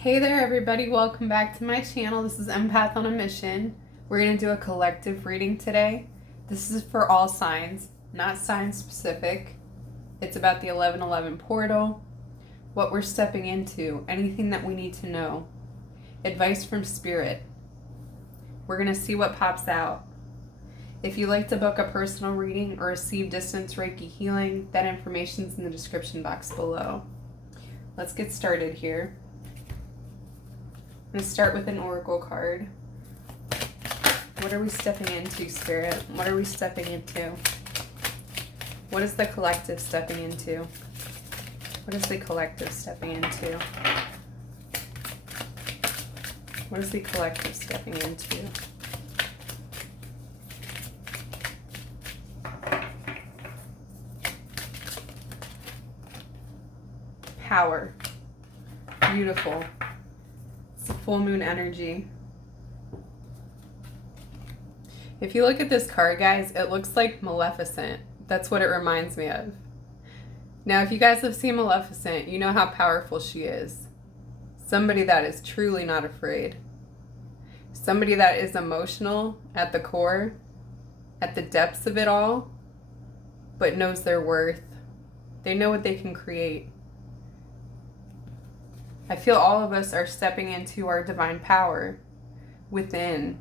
Hey there everybody, welcome back to my channel. This is Empath on a Mission. We're going to do a collective reading today. This is for all signs, not sign specific. It's about the 1111 portal, what we're stepping into, anything that we need to know. Advice from Spirit. We're going to see what pops out. If you'd like to book a personal reading or receive distance Reiki healing, that information's in the description box below. Let's get started here. I'm going to start with an oracle card. What are we stepping into, Spirit? What are we stepping into? What is the collective stepping into? What is the collective stepping into? What is the collective stepping into? Power. Beautiful. Full moon energy. If you look at this card, guys, it looks like Maleficent. That's what it reminds me of. Now, if you guys have seen Maleficent, you know how powerful she is. Somebody that is truly not afraid. Somebody that is emotional at the core, at the depths of it all, but knows their worth. They know what they can create. I feel all of us are stepping into our divine power within,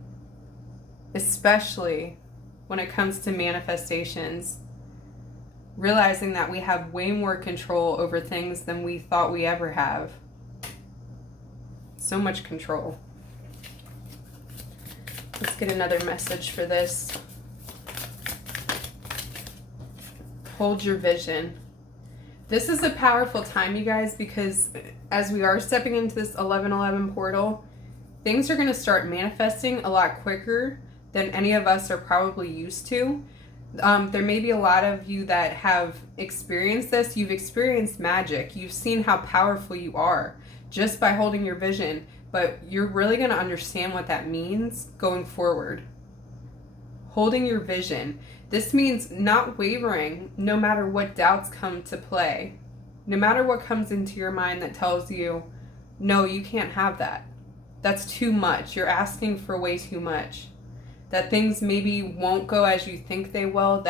especially when it comes to manifestations, realizing that we have way more control over things than we thought we ever have. So much control. Let's get another message for this. Hold your vision. This is a powerful time, you guys, because as we are stepping into this 1111 portal, things are going to start manifesting a lot quicker than any of us are probably used to. There may be a lot of you that have experienced this. You've experienced magic. You've seen how powerful you are just by holding your vision, but you're really going to understand what that means going forward. Holding your vision. This means not wavering no matter what doubts come to play. No matter what comes into your mind that tells you, no, you can't have that. That's too much. You're asking for way too much. That things maybe won't go as you think they will.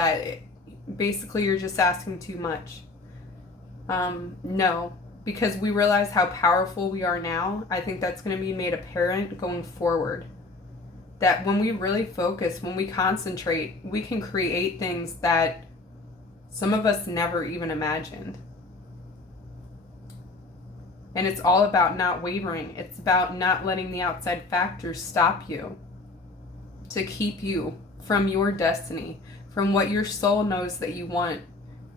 Basically you're just asking too much. No, because we realize how powerful we are now. I think that's going to be made apparent going forward. That when we really focus, when we concentrate, we can create things that some of us never even imagined. And it's all about not wavering. It's about not letting the outside factors stop you, to keep you from your destiny, from what your soul knows that you want,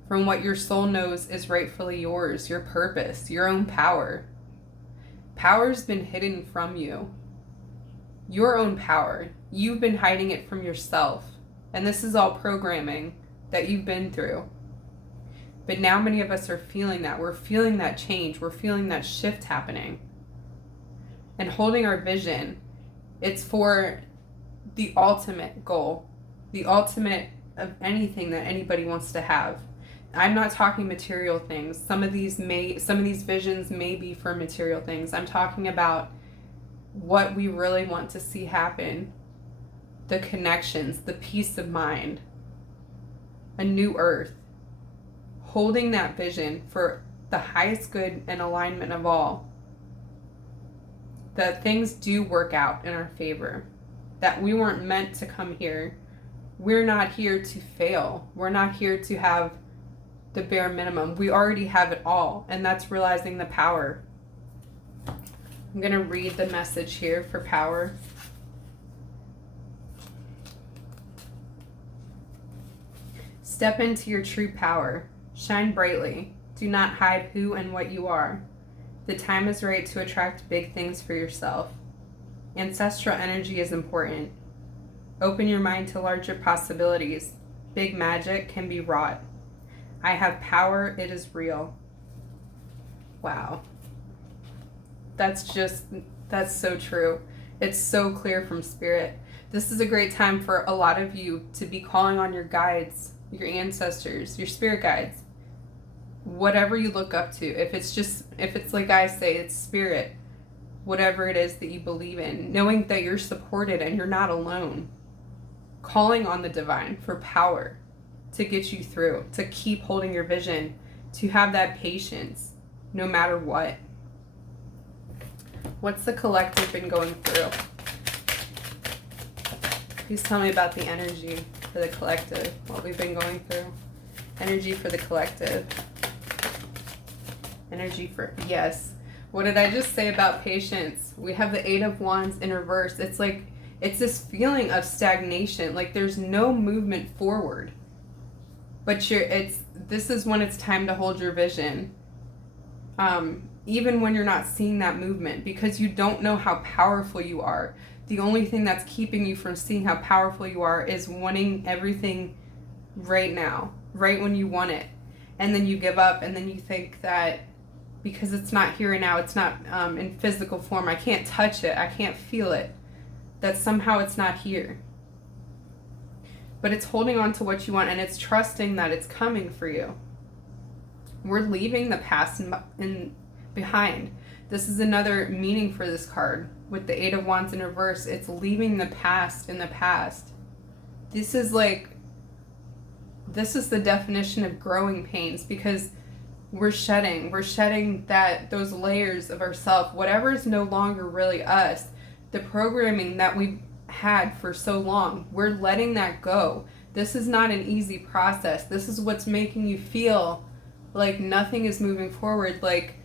from what your soul knows is rightfully yours, your purpose, your own power. Power's been hidden from you. Your own power. You've been hiding it from yourself. And this is all programming that you've been through. But now many of us are feeling that. We're feeling that change. We're feeling that shift happening. And holding our vision, it's for the ultimate goal. The ultimate of anything that anybody wants to have. I'm not talking material things. Some of these visions may be for material things. I'm talking about what we really want to see happen, the connections, the peace of mind, a new earth, holding that vision for the highest good and alignment of all, that things do work out in our favor, that we weren't meant to come here. We're not here to fail. We're not here to have the bare minimum. We already have it all, and that's realizing the power. I'm going to read the message here for power. Step into your true power. Shine brightly. Do not hide who and what you are. The time is right to attract big things for yourself. Ancestral energy is important. Open your mind to larger possibilities. Big magic can be wrought. I have power. It is real. Wow. That's so true. It's so clear from Spirit. This is a great time for a lot of you to be calling on your guides, your ancestors, your spirit guides. whatever you look up to, if it's like I say, it's spirit, whatever it is that you believe in, knowing that you're supported and you're not alone, calling on the divine for power to get you through, to keep holding your vision, to have that patience no matter what. What's the collective been going through? Please tell me about the energy for the collective, what we've been going through. Energy for the collective. Energy for, yes. What did I just say about patience? We have the Eight of Wands in reverse. It's like, it's this feeling of stagnation. Like there's no movement forward. But this is when it's time to hold your vision. Even when you're not seeing that movement, because you don't know how powerful you are. The only thing that's keeping you from seeing how powerful you are is wanting everything right now, right when you want it. And then you give up, and then you think that because it's not here and now, it's not in physical form, I can't touch it, I can't feel it, that somehow it's not here. But it's holding on to what you want, and it's trusting that it's coming for you. We're leaving the past behind. This is another meaning for this card. With the Eight of Wands in reverse, it's leaving the past in the past. This is the definition of growing pains, because we're shedding those layers of ourself, whatever is no longer really us, the programming that we've had for so long, we're letting that go. This is not an easy process. This is what's making you feel like nothing is moving forward, like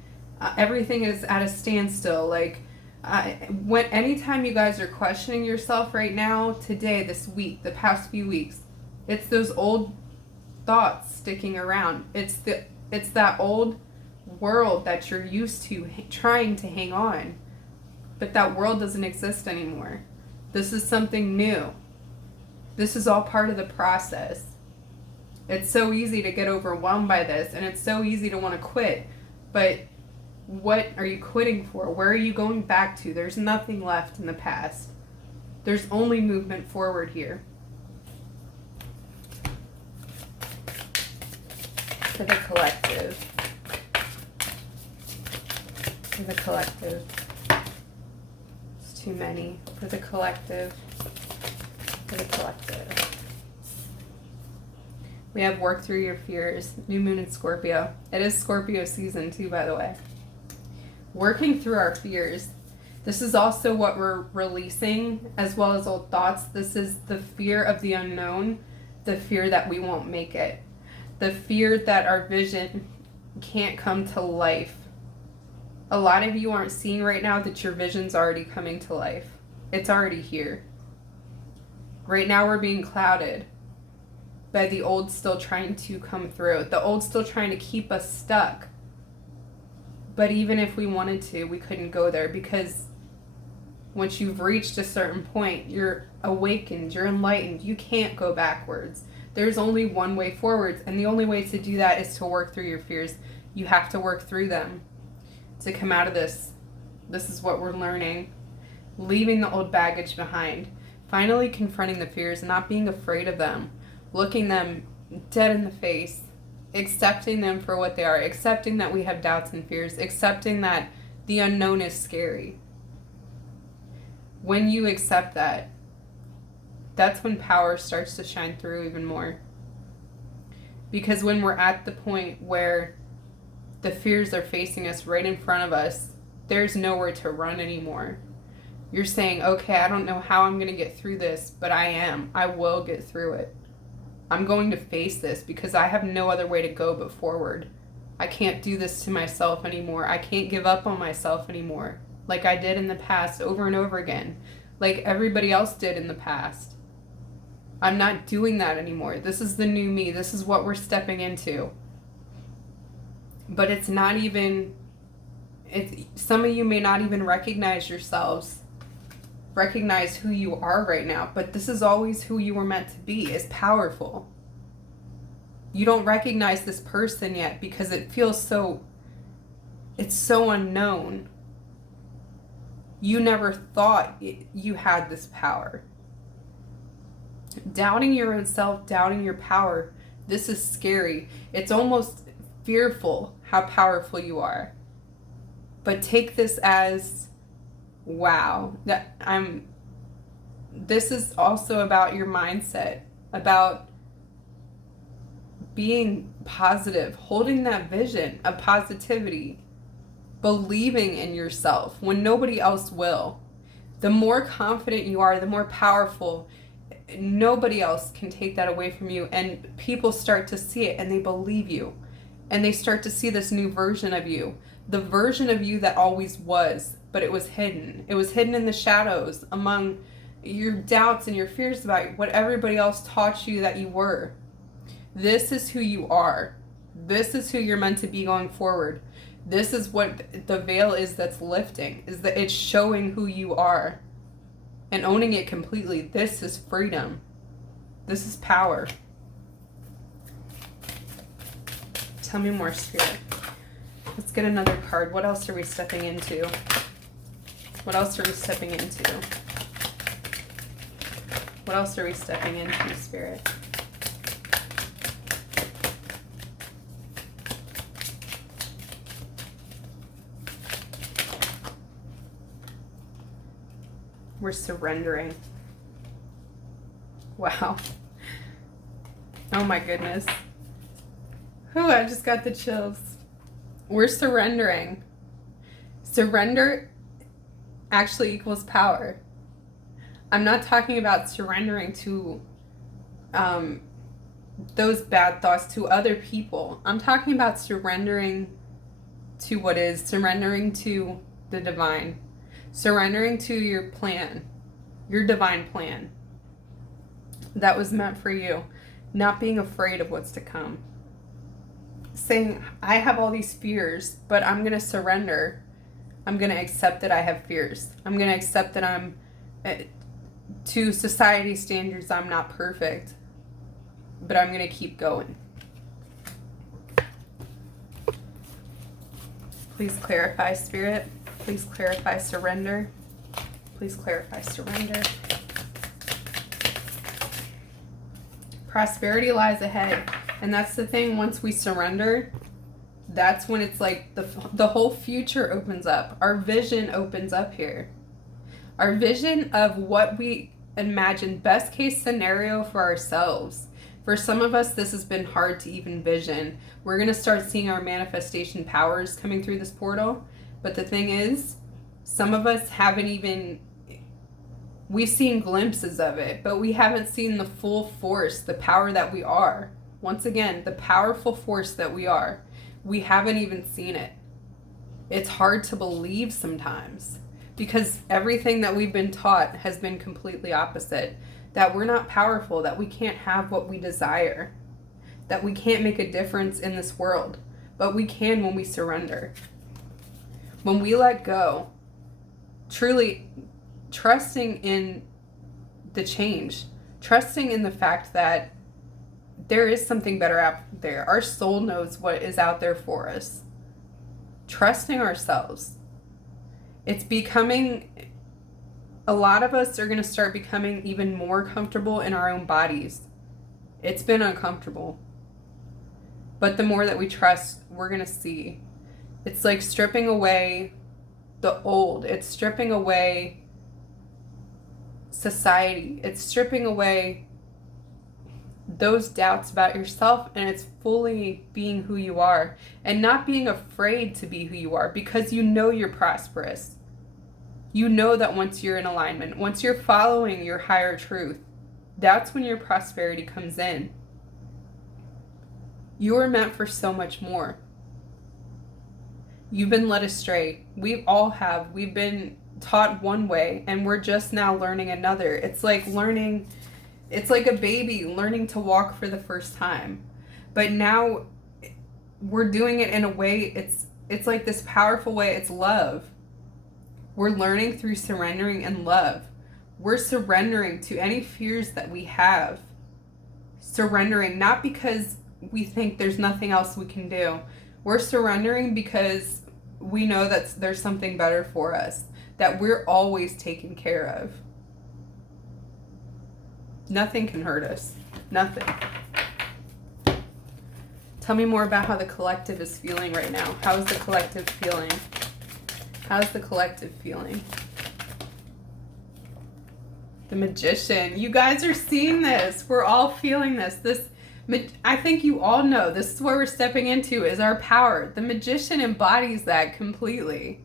everything is at a standstill. Like anytime you guys are questioning yourself right now, today, this week, the past few weeks, it's those old thoughts sticking around. It's that old world that you're used to trying to hang on, but that world doesn't exist anymore. This is something new. This is all part of the process. It's so easy to get overwhelmed by this, and it's so easy to want to quit, but what are you quitting for? Where are you going back to? There's nothing left in the past. There's only movement forward here. For the collective. For the collective. It's too many. For the collective. For the collective. We have work through your fears. New moon in Scorpio. It is Scorpio season too, by the way. Working through our fears. This is also what we're releasing, as well as old thoughts. This is the fear of the unknown. The fear that we won't make it. The fear that our vision can't come to life. A lot of you aren't seeing right now that your vision's already coming to life. It's already here. Right now we're being clouded by the old still trying to come through. The old still trying to keep us stuck. But even if we wanted to, we couldn't go there, because once you've reached a certain point, you're awakened, you're enlightened, you can't go backwards. There's only one way forwards, and the only way to do that is to work through your fears. You have to work through them to come out of this. This is what we're learning. Leaving the old baggage behind. Finally confronting the fears, not being afraid of them. Looking them dead in the face. Accepting them for what they are. Accepting that we have doubts and fears. Accepting that the unknown is scary. When you accept that, that's when power starts to shine through even more. Because when we're at the point where the fears are facing us right in front of us, there's nowhere to run anymore. You're saying, okay, I don't know how I'm going to get through this, but I am. I will get through it. I'm going to face this because I have no other way to go but forward. I can't do this to myself anymore. I can't give up on myself anymore, like I did in the past over and over again, like everybody else did in the past. I'm not doing that anymore. This is the new me. This is what we're stepping into. But it's not even, some of you may not even recognize yourselves, recognize who you are right now, but this is always who you were meant to be, is powerful. You don't recognize this person yet because it feels so, it's so unknown. You never thought you had this power. Doubting your own self, doubting your power, this is scary. It's almost fearful how powerful you are. But take this as wow. This is also about your mindset, about being positive, holding that vision of positivity, believing in yourself when nobody else will. The more confident you are, the more powerful. Nobody else can take that away from you, and people start to see it and they believe you, and they start to see this new version of you, the version of you that always was, but it was hidden. It was hidden in the shadows among your doubts and your fears about what everybody else taught you that you were. This is who you are. This is who you're meant to be going forward. This is what the veil is that's lifting, is that it's showing who you are and owning it completely. This is freedom. This is power. Tell me more, Spirit. Let's get another card. What else are we stepping into? What else are we stepping into? What else are we stepping into, Spirit? We're surrendering. Wow. Oh my goodness. Oh, I just got the chills. We're surrendering. Surrender actually equals power. I'm not talking about surrendering to those bad thoughts, to other people. I'm talking about surrendering to what is, surrendering to the divine, surrendering to your plan, your divine plan that was meant for you, not being afraid of what's to come. Saying, I have all these fears, but I'm going to surrender. I'm going to accept that I have fears. I'm going to accept that I'm, to society standards, I'm not perfect, but I'm going to keep going. Please clarify, Spirit. Please clarify surrender. Please clarify surrender. Prosperity lies ahead. And that's the thing, once we surrender, that's when it's like the whole future opens up. Our vision opens up here. Our vision of what we imagine, best case scenario for ourselves. For some of us, this has been hard to even vision. We're going to start seeing our manifestation powers coming through this portal. But the thing is, some of us haven't even, we've seen glimpses of it, but we haven't seen the full force, the power that we are. Once again, the powerful force that we are. We haven't even seen it. It's hard to believe sometimes because everything that we've been taught has been completely opposite. That we're not powerful, that we can't have what we desire, that we can't make a difference in this world, but we can when we surrender. When we let go, truly trusting in the change, trusting in the fact that there is something better out there. Our soul knows what is out there for us. Trusting ourselves. It's becoming, a lot of us are going to start becoming even more comfortable in our own bodies. It's been uncomfortable. But the more that we trust, we're going to see. It's like stripping away the old. It's stripping away society. It's stripping away those doubts about yourself, and it's fully being who you are and not being afraid to be who you are, because you know you're prosperous. You know that once you're in alignment, once you're following your higher truth, that's when your prosperity comes in. You are meant for so much more. You've been led astray. We all have. We've been taught one way and we're just now learning another. It's like learning, it's like a baby learning to walk for the first time. But now we're doing it in a way, it's like this powerful way. It's love. We're learning through surrendering and love. We're surrendering to any fears that we have. Surrendering, not because we think there's nothing else we can do. We're surrendering because we know that there's something better for us, that we're always taken care of. Nothing can hurt us. Nothing. Tell me more about how the collective is feeling right now. How is the collective feeling? How's the collective feeling? The Magician. You guys are seeing this. We're all feeling this. I think you all know this is where we're stepping into, is our power. The Magician embodies that completely.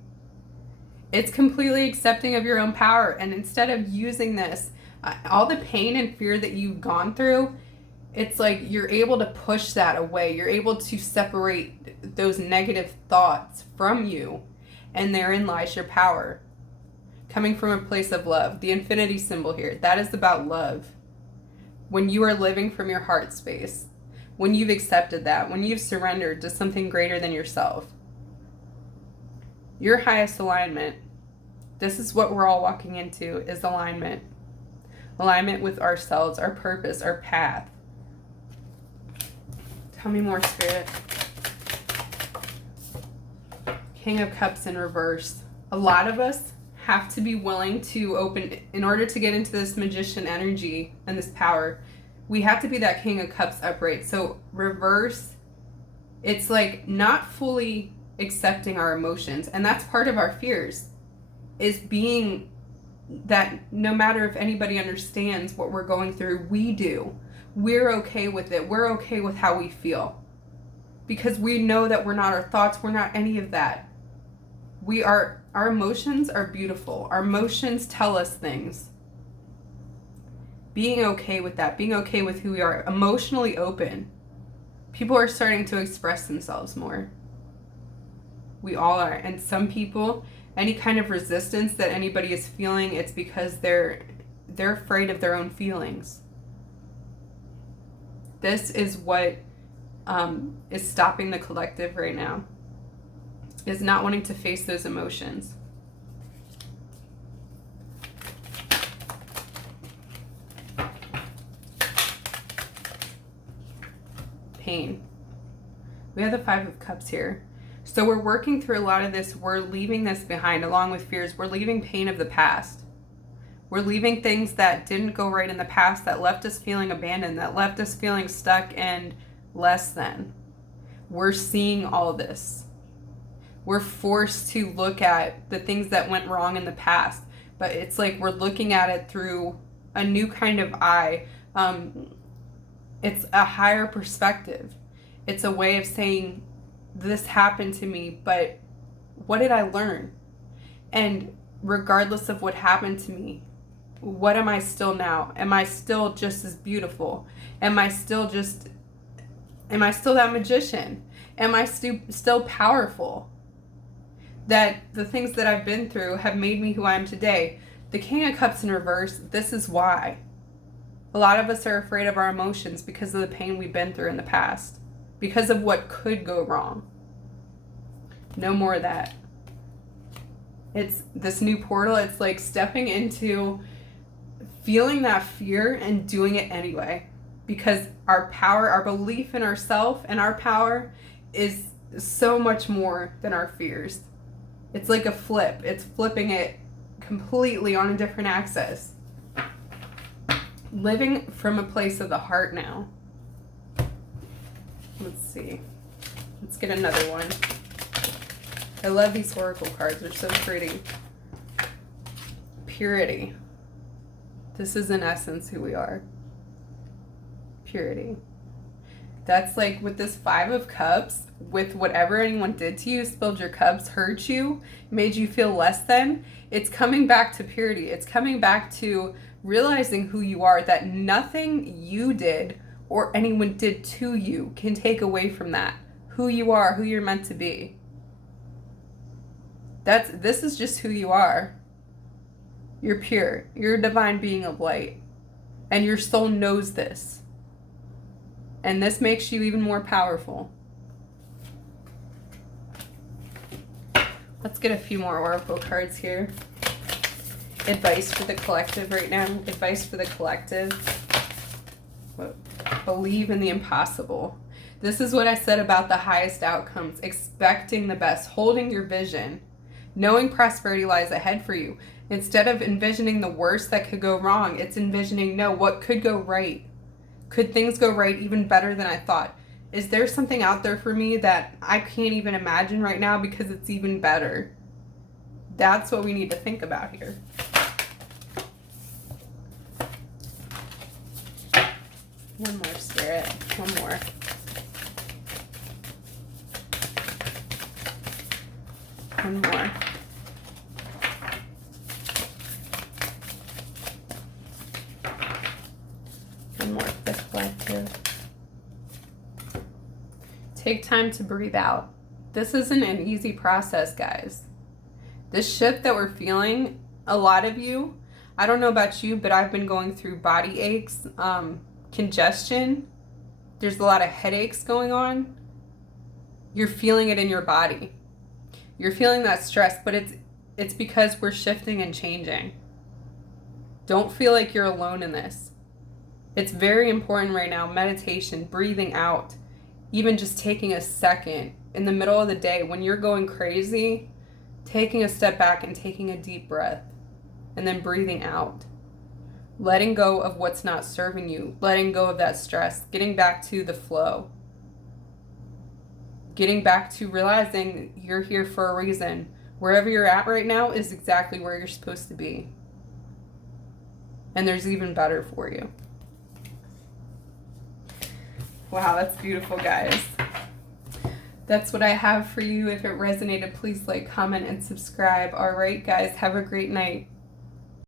It's completely accepting of your own power. And instead of using this, all the pain and fear that you've gone through, it's like you're able to push that away. You're able to separate those negative thoughts from you. And therein lies your power. Coming from a place of love. The infinity symbol here, that is about love. When you are living from your heart space. When you've accepted that. When you've surrendered to something greater than yourself. Your highest alignment. This is what we're all walking into, is alignment. Alignment with ourselves, our purpose, our path. Tell me more, Spirit. King of Cups in reverse. A lot of us have to be willing to open, in order to get into this Magician energy and this power, we have to be that King of Cups upright. So reverse, it's like not fully accepting our emotions. And that's part of our fears, is being that no matter if anybody understands what we're going through, we do. We're okay with it. We're okay with how we feel. Because we know that we're not our thoughts. We're not any of that. Our emotions are beautiful. Our emotions tell us things. Being okay with that. Being okay with who we are. Emotionally open. People are starting to express themselves more. We all are. And some people, any kind of resistance that anybody is feeling, it's because they're afraid of their own feelings. This is what is stopping the collective right now. Is not wanting to face those emotions. Pain. We have the Five of Cups here. So we're working through a lot of this. We're leaving this behind along with fears. We're leaving pain of the past. We're leaving things that didn't go right in the past, that left us feeling abandoned, that left us feeling stuck and less than. We're seeing all this. We're forced to look at the things that went wrong in the past, but it's like we're looking at it through a new kind of eye. It's a higher perspective. It's a way of saying, this happened to me, but what did I learn? And regardless of what happened to me, what am I still now? Am I still just as beautiful? Am I still that magician? Am I still powerful? That the things that I've been through have made me who I am today. The King of Cups in reverse, this is why. A lot of us are afraid of our emotions because of the pain we've been through in the past. Because of what could go wrong. No more of that. It's this new portal. It's like stepping into feeling that fear and doing it anyway. Because our power, our belief in ourselves and our power is so much more than our fears. It's like a flip. It's flipping it completely on a different axis. Living from a place of the heart now. Let's see. Let's get another one. I love these oracle cards. They're so pretty. Purity. This is in essence who we are. Purity. That's like with this Five of Cups, with whatever anyone did to you, spilled your cups, hurt you, made you feel less than, it's coming back to purity. It's coming back to realizing who you are, that nothing you did or anyone did to you can take away from that. Who you are, who you're meant to be. This is just who you are. You're pure. You're a divine being of light. And your soul knows this. And this makes you even more powerful. Let's get a few more oracle cards here. Advice for the collective right now. Advice for the collective. Believe in the impossible. This is what I said about the highest outcomes. Expecting the best. Holding your vision. Knowing prosperity lies ahead for you. Instead of envisioning the worst that could go wrong, it's envisioning, no, what could go right? Could things go right even better than I thought? Is there something out there for me that I can't even imagine right now because it's even better? That's what we need to think about here. One more, Spirit. One more. One more. One more thick blood too. Take time to breathe out. This isn't an easy process, guys. This shift that we're feeling, a lot of you, I don't know about you, but I've been going through body aches, congestion. There's a lot of headaches going on. You're feeling it in your body. You're feeling that stress, but it's because we're shifting and changing. Don't feel like you're alone in this. It's very important right now. Meditation, breathing out, even just taking a second in the middle of the day when you're going crazy, taking a step back and taking a deep breath and then breathing out. Letting go of what's not serving you, letting go of that stress, getting back to the flow. Getting back to realizing you're here for a reason. Wherever you're at right now is exactly where you're supposed to be. And there's even better for you. Wow, that's beautiful, guys. That's what I have for you. If it resonated, please like, comment, and subscribe. All right, guys, have a great night.